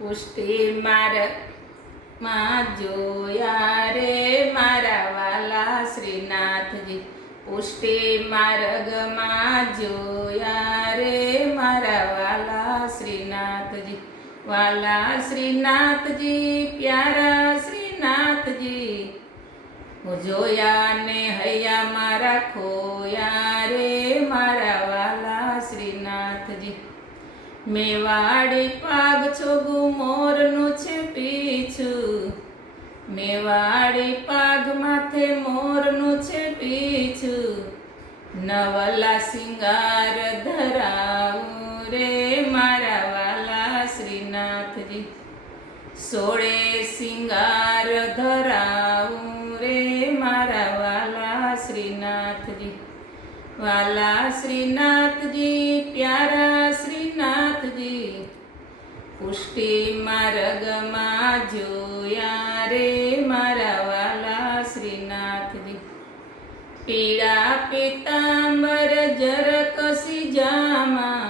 પુષ્ટિ માર્ગમાં જોયા રે મારા વાલા શ્રીનાથજી. પુષ્ટિ માર્ગમાં જોયા રે મારા વાલા શ્રીનાથજી. વાલા શ્રીનાથજી, પ્યારા શ્રીનાથજી, હું જોયા ને હૈયા મારા ખોયા રે મારા વાલા શ્રીનાથજી. મેવાડી પાગ છોગું મોરનું છે પીછું, મેવાડી પાગ માથે મોરનું છે પીછું, નવલા સિંગાર ધરાવું રે મારા વાલા શ્રીનાથજી. સોળે સિંગાર ધરાવું રે મારા વાલા શ્રીનાથજી. વાલા શ્રીનાથજી, પ્યારા શ્રીનાથજી, પુષ્ટિ માર્ગમાં જોયા રે મારા વાલા શ્રીનાથજી. પીળા પીતાંબર જરકસી જામા,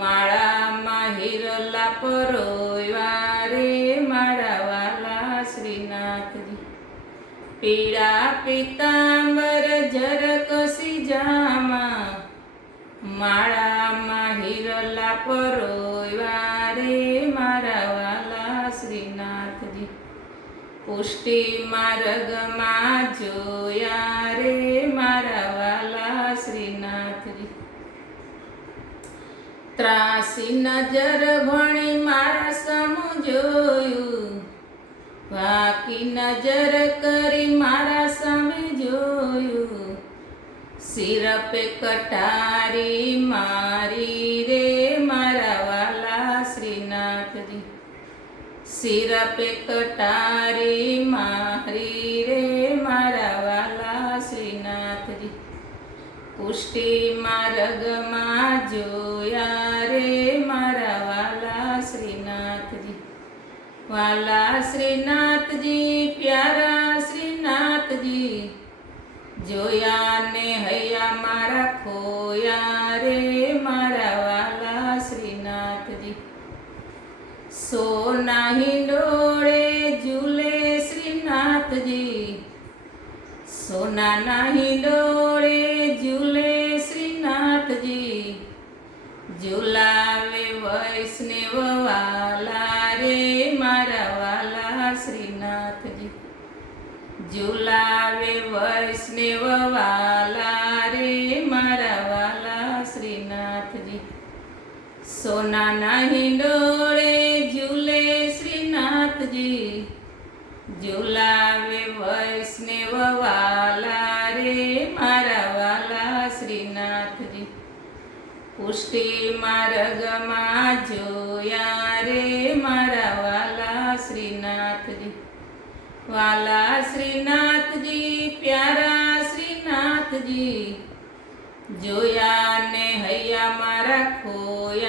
માળામાં હિરલા પરોવ્યા રે મારા વાલા શ્રીનાથજી. પીળા પીતાંબર જરકસી જામા, માળામાં હિરલા પરોવ્યા રે મારા વાલા શ્રીનાથજી. પુષ્ટિ માર્ગમાં જોયા રે મારા વાલા શ્રીનાથજી. ત્રાસી નજર ભણી મારા સામું જોયું, વાકી નજર કરી મારા સામે જોયું, સિર પે કટારી મારી રે મારા વાલા શ્રીનાથજી. સિર પે કટારી મારી રે મારા વાલા શ્રીનાથજી. પુષ્ટિ માર્ગમાં જોયા રે મારા વાલા શ્રીનાથજી. વાલા શ્રીનાથજી, પ્યારા શ્રીનાથજી, જોયા ને હૈયા મારા ખોયા રે મારા વાલા શ્રીનાથજી. સોના હિંડોળે ઝૂલે શ્રીનાથજી, સોનાના હિંડોળે ઝૂલે શ્રીનાથજી, ઝૂલાવે વૈષ્ણવ વાલા રે મારા વાલા શ્રીનાથજી. ઝૂલાવે વૈષ્ણવ વાલા રે મારા વાલા શ્રીનાથજી. સોનાના હિંડોળે ઝૂલે શ્રીનાથજી, ઝૂલાવે વૈષ્ણવ વાલા રે મારા વાલા શ્રીનાથજી. પુષ્ટિ માર્ગમાં જોયા રે મારા વાલા શ્રીનાથજી. વાલા શ્રીનાથજી, પ્યારા શ્રીનાથજી, જોયા ને હૈયા મારા ખોયા